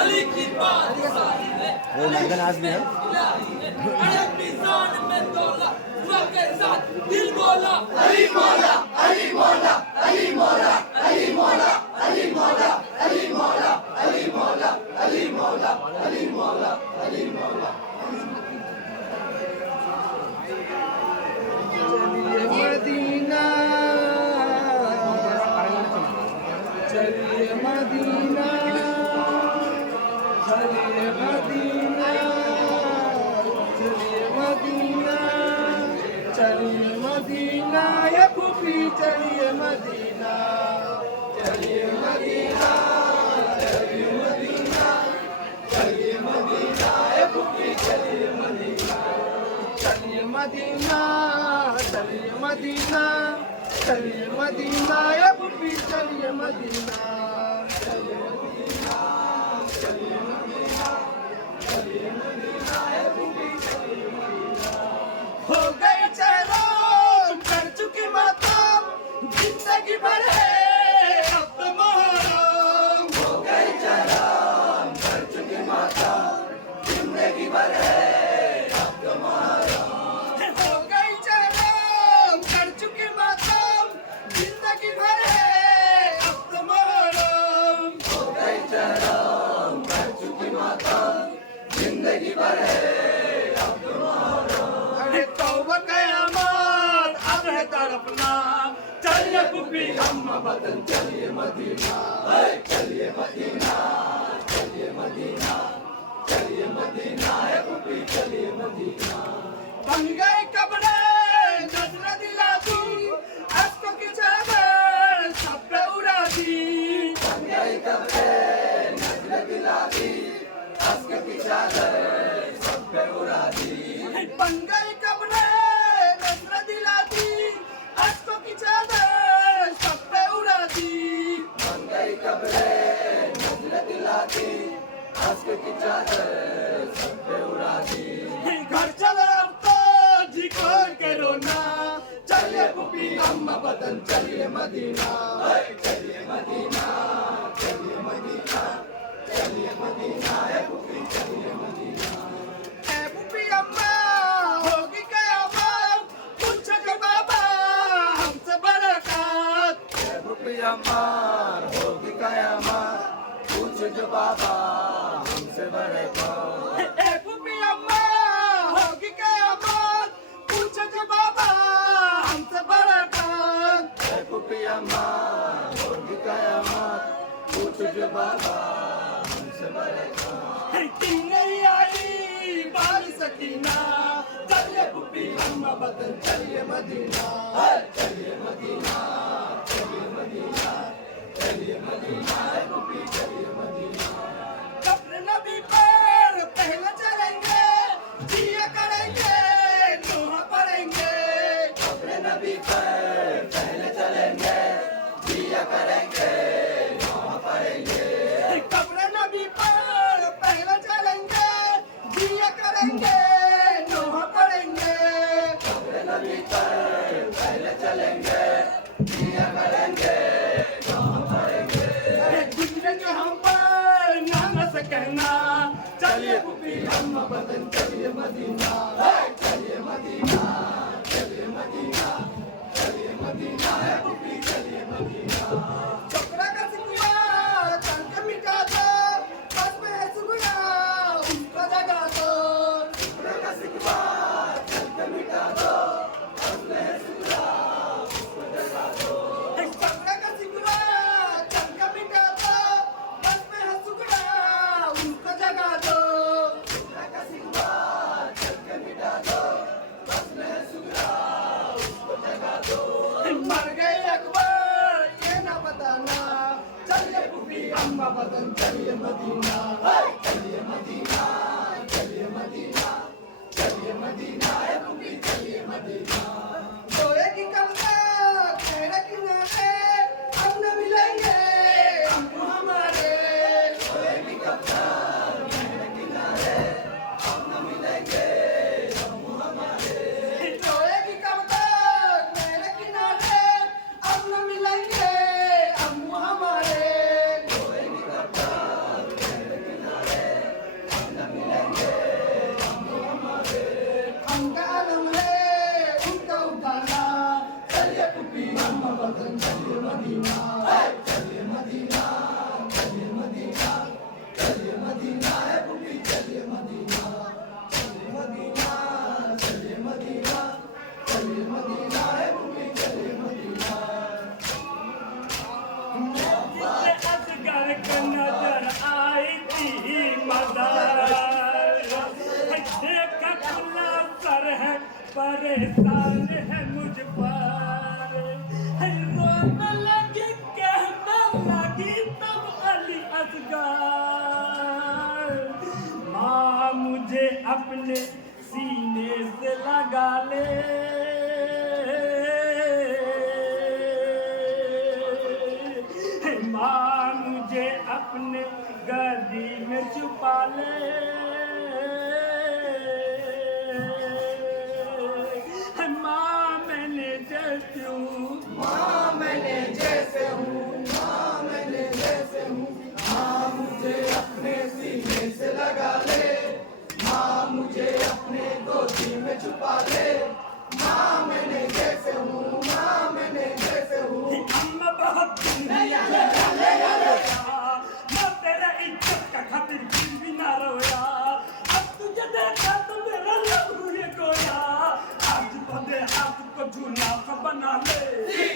अली की बात सारी है, लगन आज भी है। अरे मिजान में तोला हुआ के साथ दिल बोला अली मौला अली मौला अली मौला अली मौला अली मौला अली मौला अली मौला अली मौला अली मौला अली मौला। चलिए मदीना, चलिए मदीना, चलिए मदीना, चलिए मदीना, ये फूफी चलिए मदीना, चलिए मदीना, चलिए मदीना, चलिए मदीना, ये फूफी चलिए मदीना, चलिए मदीना, चलिए मदीना, चलिए मदीना, ये फूफी चलिए मदीना, चलिए मदीना, चलिए मदीना, चलिए मदीना, ये फूफी चलिए मदीना। हो गई चलो कर चुकी मातम, जिंदगी भर है अब तो मोहरम। हो गई चलाम कर चुकी माता, जिंदगी भर है अब तो मुहर्रम। हो गई चलो कर चुकी मातम, जिंदगी भर है अब तो मोहरम। हो गई चलाम कर चुकी माता, जिंदगी भर है अब तो मुहर्रम। अरे तौबा कयामत अब है तड़पना, चलिए फूफी अम्मा वतन चलिए मदीना, चलिए मदीना, चलिए मदीना, चलिए मदीना, है पुपी चलिए मदीना। बन गए कब्रे नजर दिला दी, अश्कों की चादर सब पे उड़ा दी। बन गई कब्रे नजर दिला दी, अस्क की चादर सब पे उड़ा दी। बन गए कब्रे नजर दिला दी, अश्कों की चादर सब पे उड़ा दी। बन गई कब्रे नजर दिला दी, अस्क की चादर सब पे उड़ा दी। घर चलो अब तो जी खोल के रोना, चलिए फूफी अम्मा वतन चलिए मदीना, चलिए मदीना, चलिए मदीना, चलिए मदीना, है पुपी चलिए मदीना। है फूफी अम्मा होगी कयामत, पूछो जो बाबा हमसे बरकत। है पुपी अम्मार होगी कयामत, पूछ जो बाबा हमसे बरकत। है फूफी अम्मा होगी कयामत, पूछो जो बाबा हमसे बरकत। है पुपी अम्मार होगी कयामत, पूछ जो बाबा हमसे बरकत। की नहीं आई बारिश सकीना, चलिए फूफी अम्मा वतन चलिए मदीना, चलिए मदीना, चलिए मदीना, चलिए मदीना, है पुपी चलिए मदीना। कब्र नबी पर पहले चलेंगे, जिया करेंगे नोहा पढ़ेंगे। कब्र नबी पर पहले चलेंगे, दिया करेंगे नौहा पढ़ेंगे। कब्र नबी पर पहले चलेंगे, जिया करेंगे नोहा पढ़ेंगे। कब्र नबी पर पहले चलेंगे, दिया करेंगे नौहा पढ़ेंगे। गुजरे जो हम पर नाम से कहना, चलिए फूफी अम्मा वतन चलिए मदीना, चलिए मदीना, चलिए मदीना, चलिए मदीना, है पुपी चलिए मदीना। छोकरा का सिकुआ तन के मिटा दो, बस में है सुगुना उसको जगा दो। टुकड़े का सिकवा चल के मिटा दो, अपने सुरा उसको जगा दो। छोकरा का सिकुआ तन के मिटा दो, बस में है सुगुना उसको जगा दो। टुकड़े का सिकवा चल के मिटा दो, अपने सुरा उसको जगा दो। मर गए अकबर ये ना बताना, चलिए फूफी अम्मा वतन चलिए मदीना, चलिए मदीना, चलिए मदीना, चलिए मदीना, है पुपी चलिए मदीना। सोए की कविता तेरे किनारे हम न मिलेंगे हम हमारे। सोएगी कब तक मेरे किनारे, हम न मिलेंगे हम हमारे। सोए की कविता तेरे किनारे हम न मिलेंगे हम हमारे। अपने सीने से लगा ले, माँ मुझे अपने गदी में छुपा ले, माँ मैंने जैसे हूँ, माँ मैंने जैसे हूँ, माँ मैंने जैसे हूँ, माँ मुझे अपने सीने से लगा ले, माँ मुझे अपने गोदी में छुपा ले, माँ मैंने जैसे हूँ, माँ मैंने जैसे हूँ। अम्मा बहुत मैं तेरा इज्जत का खातिर फिर भी ना रोया, अब तुझे देखा तो मेरा लहू ये गोया, आज बंदे हाथ को झूला सा बना ले।